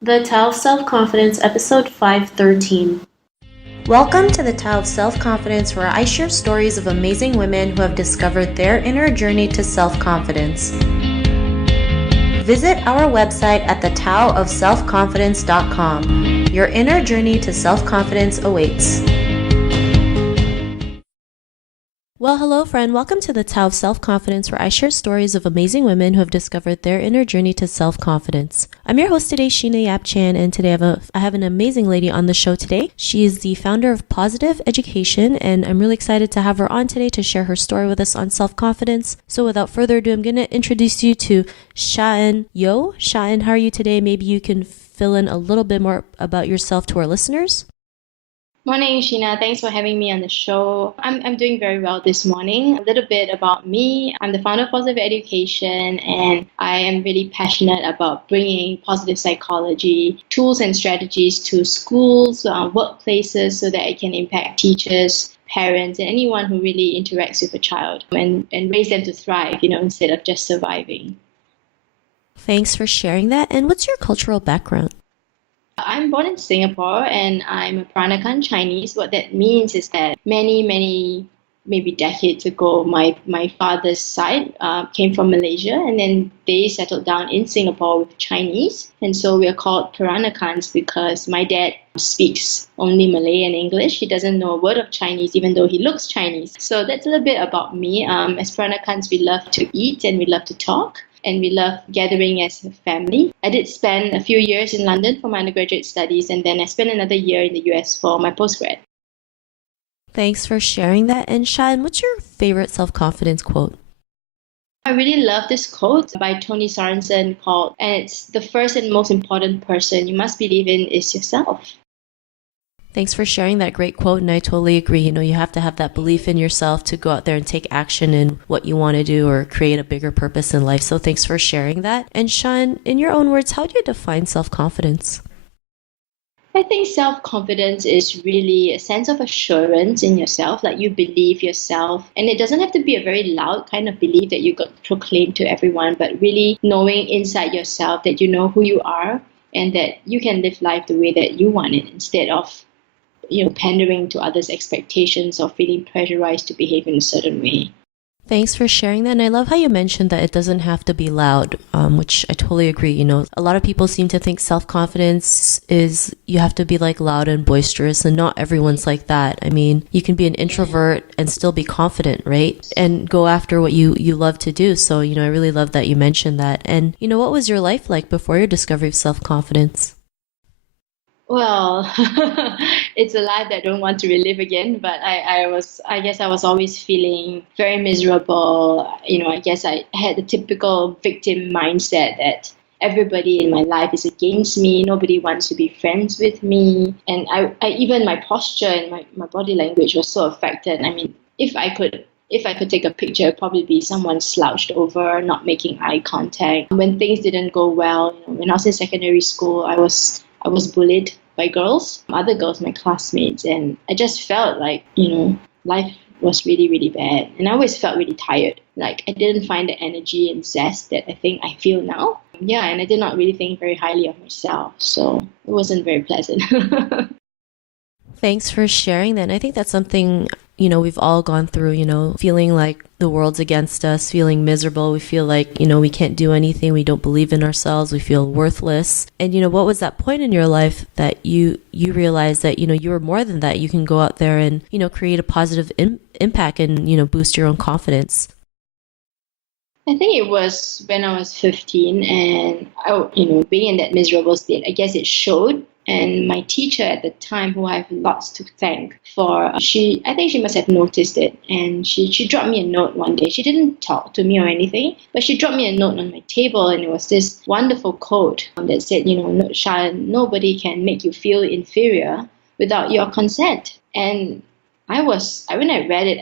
The Tao of Self-Confidence, Episode 513. Welcome to the Tao of Self-Confidence, where I share stories of amazing women who have discovered their inner journey to self-confidence. Visit our website at thetaoofselfconfidence.com. Your inner journey to self-confidence awaits. Well, hello friend, welcome to the Tao of Self-Confidence, where I share stories of amazing women who have discovered their inner journey to self-confidence. I'm your host today, Shaen Yeo, and today I have an amazing lady on the show today. She is the founder of Positive Education, and I'm really excited to have her on today to share her story with us on self-confidence. So without further ado, I'm going to introduce you to Shaen Yeo. Shaen, how are you today? Maybe you can fill in a little bit more about yourself to our listeners. Morning, Sheena. Thanks for having me on the show. I'm doing very well this morning. A little bit about me. I'm the founder of Positive Education, and I am really passionate about bringing positive psychology tools and strategies to schools, workplaces, so that it can impact teachers, parents, and anyone who really interacts with a child and raise them to thrive, instead of just surviving. Thanks for sharing that. And what's your cultural background? I'm born in Singapore and I'm a Peranakan Chinese. What that means is that maybe decades ago, my father's side came from Malaysia, and then they settled down in Singapore with Chinese. And so we are called Peranakans because my dad speaks only Malay and English. He doesn't know a word of Chinese, even though he looks Chinese. So that's a little bit about me. As Peranakans, we love to eat and we love to talk. And we love gathering as a family. I did spend a few years in London for my undergraduate studies, and then I spent another year in the US for my postgrad. Thanks for sharing that. And Shaen, what's your favorite self-confidence quote? I really love this quote by Tony Sorensen and it's the first and most important person you must believe in is yourself. Thanks for sharing that great quote, and I totally agree. You have to have that belief in yourself to go out there and take action in what you want to do or create a bigger purpose in life. So thanks for sharing that. And Shaen, in your own words, how do you define self-confidence? I think self-confidence is really a sense of assurance in yourself, like you believe yourself. And it doesn't have to be a very loud kind of belief that you got proclaim to everyone, but really knowing inside yourself that you know who you are and that you can live life the way that you want it instead of pandering to others' expectations or feeling pressurized to behave in a certain way. Thanks for sharing that. And I love how you mentioned that it doesn't have to be loud, which I totally agree. A lot of people seem to think self-confidence is you have to be like loud and boisterous, and not everyone's like that. I mean, you can be an introvert and still be confident, right? And go after what you love to do. So, I really love that you mentioned that. And, what was your life like before your discovery of self-confidence? Well, it's a life that I don't want to relive again, but I guess I was always feeling very miserable. I guess I had the typical victim mindset that everybody in my life is against me. Nobody wants to be friends with me. And I even my posture and my body language was so affected. I mean, if I could take a picture, it'd probably be someone slouched over, not making eye contact. When things didn't go well, when I was in secondary school, I was bullied by girls, other girls, my classmates, and I just felt like, life was really, really bad. And I always felt really tired. Like I didn't find the energy and zest that I think I feel now. Yeah, and I did not really think very highly of myself. So it wasn't very pleasant. Thanks for sharing that. And I think that's something, we've all gone through, feeling like the world's against us, feeling miserable. We feel like, we can't do anything. We don't believe in ourselves. We feel worthless. And, what was that point in your life that you realized that, you were more than that? You can go out there and, create a positive impact and, boost your own confidence. I think it was when I was 15 and being in that miserable state, I guess it showed. And my teacher at the time, who I have lots to thank for, I think she must have noticed it. And she dropped me a note one day. She didn't talk to me or anything, but she dropped me a note on my table. And it was this wonderful quote that said, Shaen, nobody can make you feel inferior without your consent. And when I read it,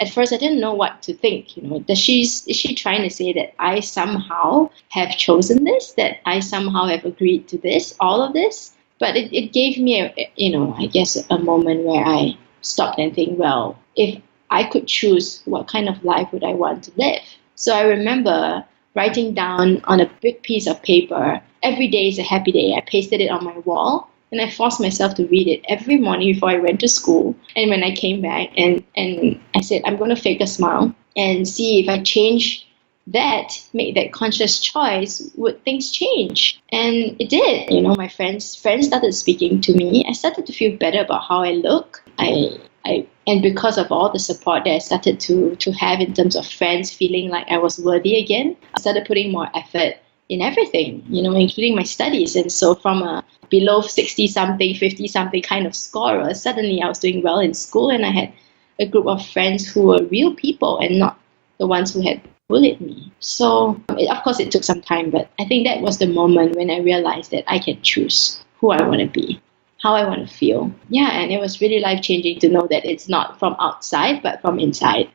at first I didn't know what to think. Is she trying to say that I somehow have chosen this, that I somehow have agreed to this, all of this? But it gave me, I guess a moment where I stopped and think, well, if I could choose, what kind of life would I want to live? So I remember writing down on a big piece of paper, every day is a happy day. I pasted it on my wall and I forced myself to read it every morning before I went to school. And when I came back and I said, I'm going to fake a smile and see if I change that, make that conscious choice, would things change? And it did. My friends started speaking to me. I started to feel better about how I look. And because of all the support that I started to have in terms of friends feeling like I was worthy again, I started putting more effort in everything, including my studies. And so from a below 60 something, 50 something kind of scorer, suddenly I was doing well in school and I had a group of friends who were real people and not the ones who had bullied me. So of course it took some time, but I think that was the moment when I realized that I can choose who I want to be, how I want to feel. Yeah, and it was really life-changing to know that it's not from outside, but from inside.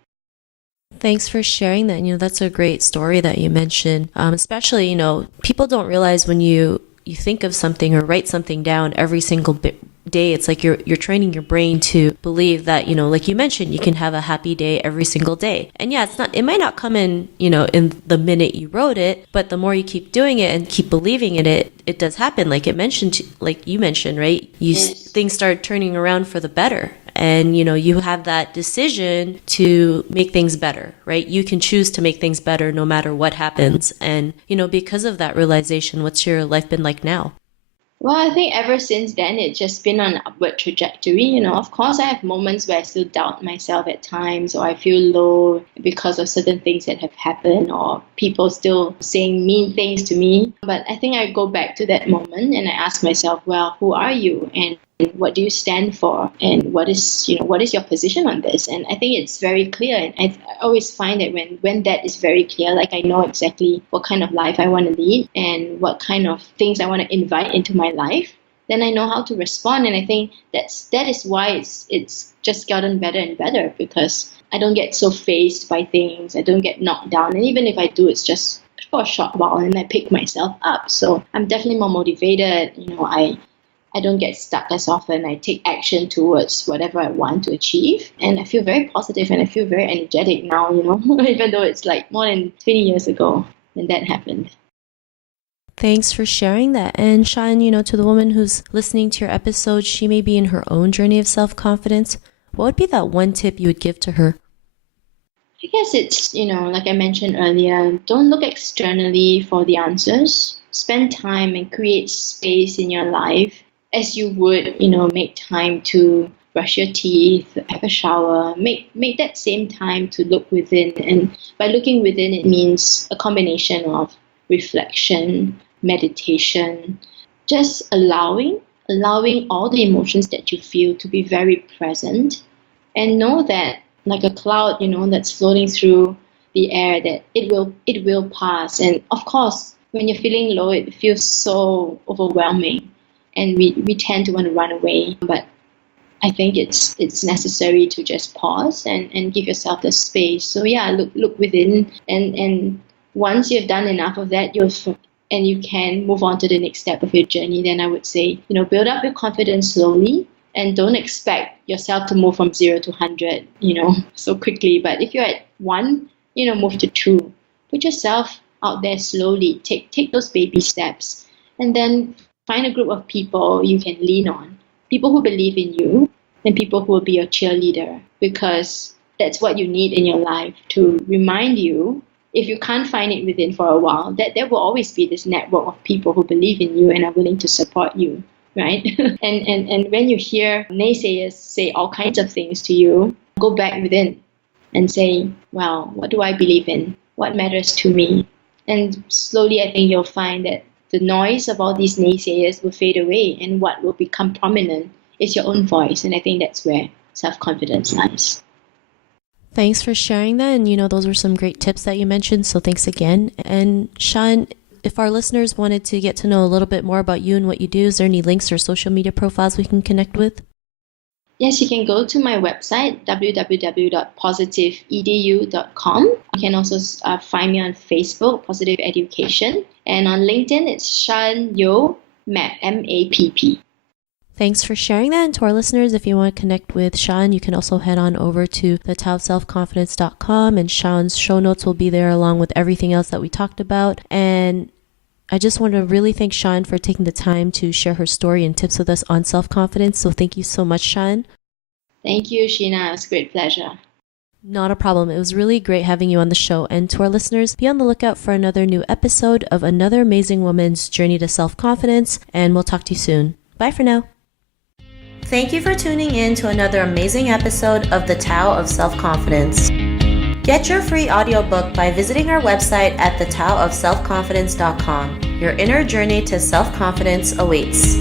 Thanks for sharing that. That's a great story that you mentioned. Especially, people don't realize when you think of something or write something down every single day, it's like you're training your brain to believe that, like you mentioned, you can have a happy day every single day. And yeah, it might not come in, in the minute you wrote it, but the more you keep doing it and keep believing in it, it does happen. Like you mentioned, right? Yes. Things start turning around for the better. And, you have that decision to make things better, right? You can choose to make things better no matter what happens. And, because of that realization, what's your life been like now? Well, I think ever since then, it's just been on an upward trajectory. Of course, I have moments where I still doubt myself at times, or I feel low because of certain things that have happened, or people still saying mean things to me. But I think I go back to that moment and I ask myself, well, who are you? And what do you stand for? And what is your position on this? And I think it's very clear. And I always find that when that is very clear, like I know exactly what kind of life I want to lead and what kind of things I want to invite into my life, then I know how to respond. And I think that is why it's just gotten better and better, because I don't get so phased by things. I don't get knocked down. And even if I do, it's just for a short while and I pick myself up. So I'm definitely more motivated. I don't get stuck as often. I take action towards whatever I want to achieve. And I feel very positive and I feel very energetic now, even though it's like more than 20 years ago when that happened. Thanks for sharing that. And Shaen, to the woman who's listening to your episode, she may be in her own journey of self-confidence. What would be that one tip you would give to her? I guess it's, like I mentioned earlier, don't look externally for the answers. Spend time and create space in your life as you would, make time to brush your teeth, have a shower, make that same time to look within. And by looking within, it means a combination of reflection, meditation, just allowing all the emotions that you feel to be very present, and know that like a cloud, that's floating through the air, that it will pass. And of course, when you're feeling low, it feels so overwhelming. And we tend to want to run away. But I think it's necessary to just pause and give yourself the space. So yeah, look within, and once you've done enough of that, and you can move on to the next step of your journey, then I would say, build up your confidence slowly and don't expect yourself to move from 0 to 100, so quickly. But if you're at 1, move to 2. Put yourself out there slowly. Take those baby steps, and then find a group of people you can lean on, people who believe in you, and people who will be your cheerleader, because that's what you need in your life to remind you, if you can't find it within for a while, that there will always be this network of people who believe in you and are willing to support you, right? and when you hear naysayers say all kinds of things to you, go back within and say, well, what do I believe in? What matters to me? And slowly, I think you'll find that the noise of all these naysayers will fade away, and what will become prominent is your own voice. And I think that's where self-confidence lies. Thanks for sharing that. And, those were some great tips that you mentioned. So thanks again. And Shaen, if our listeners wanted to get to know a little bit more about you and what you do, is there any links or social media profiles we can connect with? Yes, you can go to my website, www.positiveedu.com. You can also find me on Facebook, Positive Education. And on LinkedIn, it's Shaen Yeo, MAPP, MAPP. Thanks for sharing that. And to our listeners, if you want to connect with Shaen, you can also head on over to thetaoofselfconfidence.com, and Shaen's show notes will be there along with everything else that we talked about. And I just want to really thank Shaen for taking the time to share her story and tips with us on self-confidence. So thank you so much, Shaen. Thank you, Sheena. It was a great pleasure. Not a problem. It was really great having you on the show. And to our listeners, be on the lookout for another new episode of another amazing woman's journey to self-confidence. And we'll talk to you soon. Bye for now. Thank you for tuning in to another amazing episode of The Tao of Self-Confidence. Get your free audiobook by visiting our website at thetaoofselfconfidence.com. Your inner journey to self-confidence awaits.